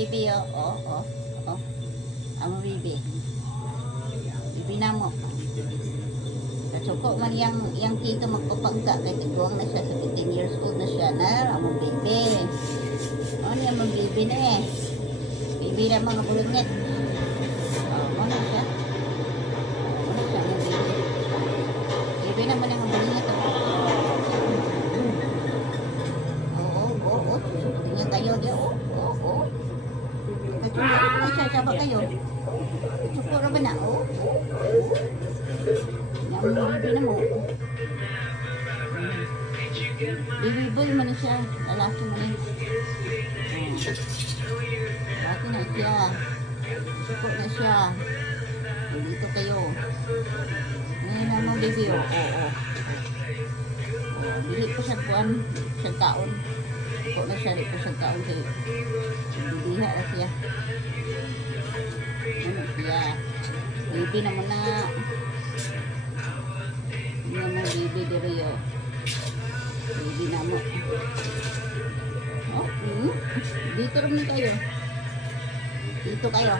Bibi, oh. Amo bibi. Bibi na mo. Kasuko man yang tito magpapangka kay tiguang na siya, 17 years old na siya na, amo bibi. Ano yan mong bibi na eh. Bibi na mga bulungit. Ano siya? Ano siya mong bibi? Bibi naman ang bulungit. Oo. Susukutin niya kayo. Oo. Sasaba kayo. Sukura ba na? Oo. Yung bibi na mo. Bibi boy man siya. Lalaki man siya. Lalaki na siya. Sukura na siya. Dito kayo. Ngayon na mo bibi. Oo. Bili ko sa kuwan. Sa taon. Kung na siya rin sa taon kayo. Bibiha na siya. Ano siya? Bibi naman na. Hindi naman bibi diriyo. Bibi na mo. Dito rin kayo. Dito kayo.